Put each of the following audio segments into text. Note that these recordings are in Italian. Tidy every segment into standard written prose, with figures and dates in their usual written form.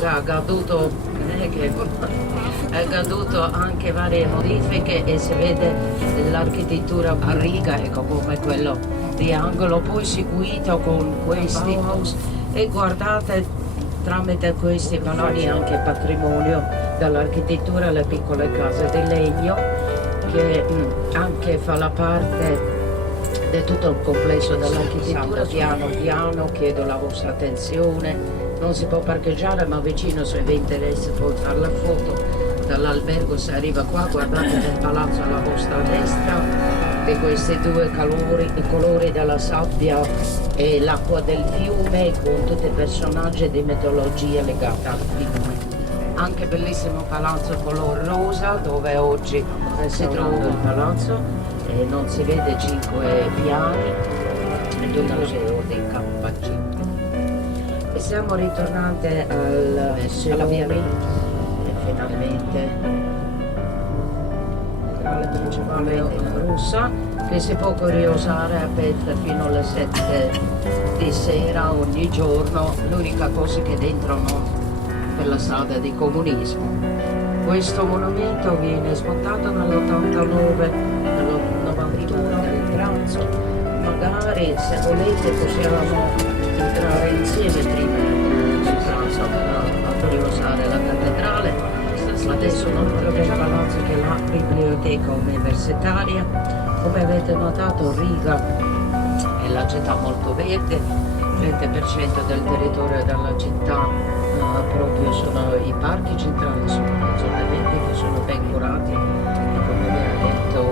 Riga ha goduto anche varie modifiche e si vede l'architettura a Riga, ecco, come quello di angolo, poi seguito con questi house e guardate tramite questi palazzi anche patrimonio dell'architettura, le piccole case di legno che anche fa la parte di tutto il complesso dell'architettura. Piano piano chiedo la vostra attenzione, non si può parcheggiare ma vicino se vi interessa può fare la foto dall'albergo. Si arriva qua, guardate il palazzo alla vostra destra, di questi due i colori della sabbia e l'acqua del fiume con tutti i personaggi di mitologia legata al fiume. Anche bellissimo palazzo color rosa dove oggi si trova il palazzo e non si vede 5 piani ed un museo di K5. E siamo ritornati alla via e finalmente la principale russa che si può curiosare aperta fino alle 7 di sera ogni giorno, l'unica cosa che dentro non per la strada di comunismo. Questo monumento viene smontato nell'89 nell'apertura del pranzo, magari se volete possiamo entrare insieme prima del pranzo a curiosare la cattedrale. Adesso non troviamo il palazzo che è la biblioteca universitaria. Come avete notato Riga è la città molto verde, 30% del territorio della città proprio sono i parchi centrali, sono le zone verdi che sono ben curati e come vi ho detto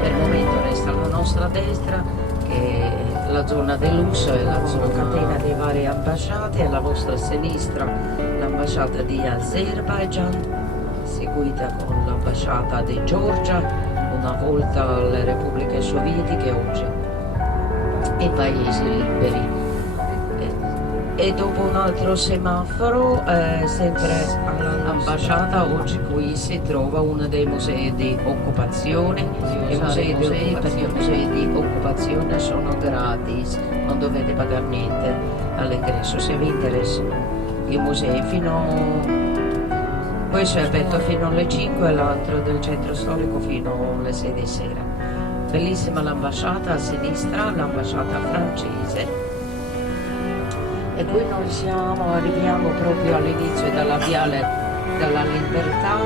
per il momento resta alla nostra destra che è la zona del lusso e la zona catena di varie ambasciate, alla vostra sinistra l'ambasciata di Azerbaijan seguita con l'ambasciata di Georgia, una volta le repubbliche sovietiche, oggi i paesi liberi. E dopo un altro semaforo, sempre all'ambasciata, oggi qui si trova uno dei musei di occupazione. I musei di occupazione sono gratis, non dovete pagare niente all'ingresso se vi interessano i musei. Questo è aperto fino alle 5 e l'altro del centro storico fino alle 6 di sera. Bellissima l'ambasciata a sinistra, l'ambasciata francese. E qui noi arriviamo proprio all'inizio della Viale della Libertà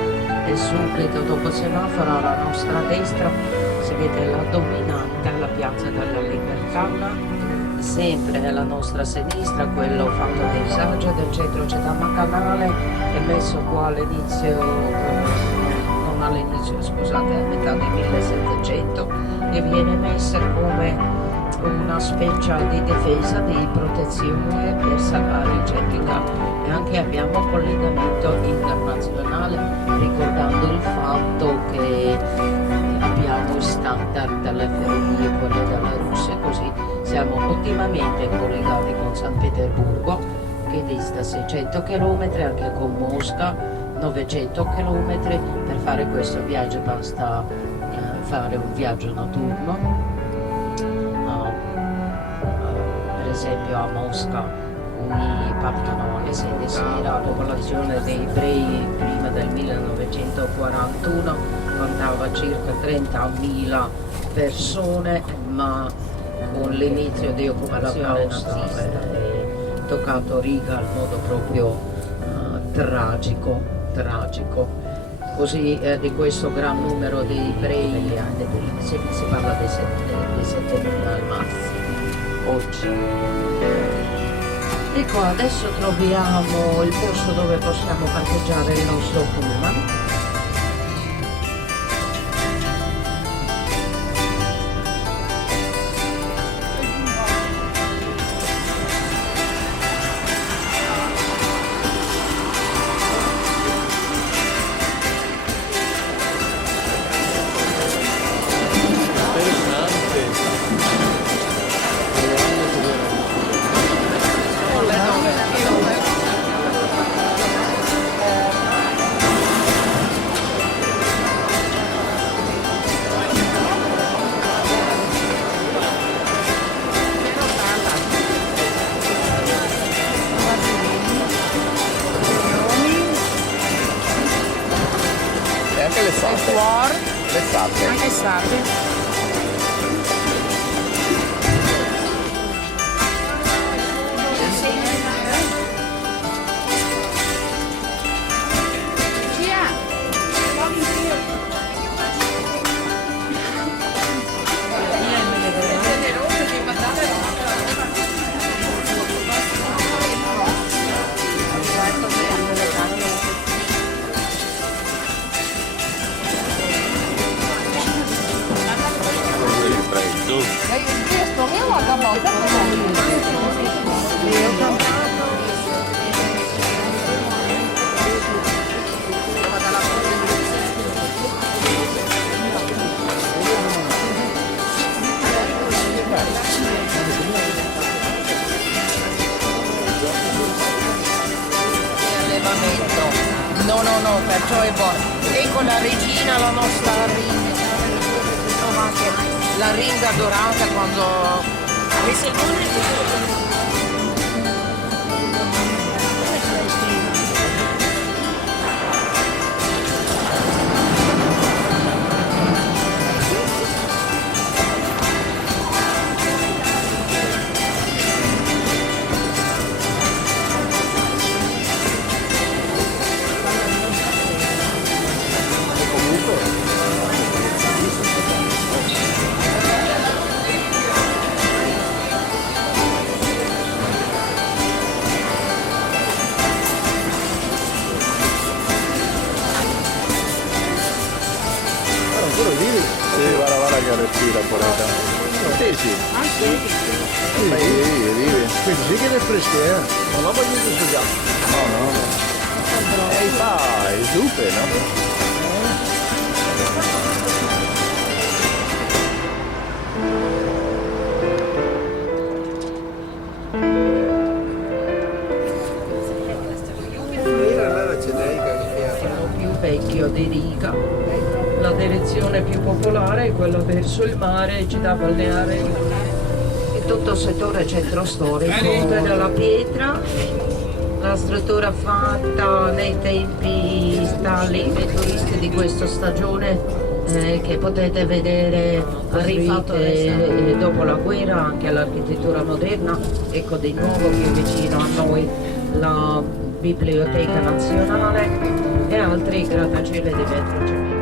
e subito dopo il semaforo alla nostra destra si vede la dominante, la Piazza della Libertà, sempre alla nostra sinistra quello fatto del saggio del centro città, ma canale è messo qua all'inizio, non all'inizio scusate, a metà del 1700 e viene messa come una specie di difesa, di protezione per salvare il certifica e anche abbiamo un collegamento internazionale ricordando il fatto che abbiamo standard dalle ferrovie, quelle della Russia, così siamo ottimamente collegati con San Pietroburgo che dista 600 km, anche con Mosca 900 km. Per fare questo viaggio basta fare un viaggio notturno. Per esempio a Mosca cui partono alle 6 di sera, la popolazione dei ebrei prima del 1941 contava circa 30.000 persone, ma con l'inizio di occupazione nazista è toccato Riga in modo proprio tragico. Così di questo gran numero di ebrei si parla di 7.000 al massimo oggi. Ecco, adesso troviamo il posto dove possiamo parcheggiare il nostro pullman. passate. No, perciò è buono. Ecco la regina, la nostra ringa. Anche la ringa dorata quando... Le seconde... Sí, vara che respira por acá. Sì. Ah sì? Sì, vive. Quindi sì che è fresca, non la voglio sfogare. No. Fa il zuppe, no? Quello più vecchio di Riga. La direzione più popolare è quella verso il mare, ci da balneare e tutto il settore centro storico della pietra, la struttura fatta nei tempi stalin, turisti di questa stagione che potete vedere arrivate dopo la guerra, anche all'architettura moderna. Ecco di nuovo più vicino a noi la Biblioteca Nazionale e altri grattacieli di vetro cemento.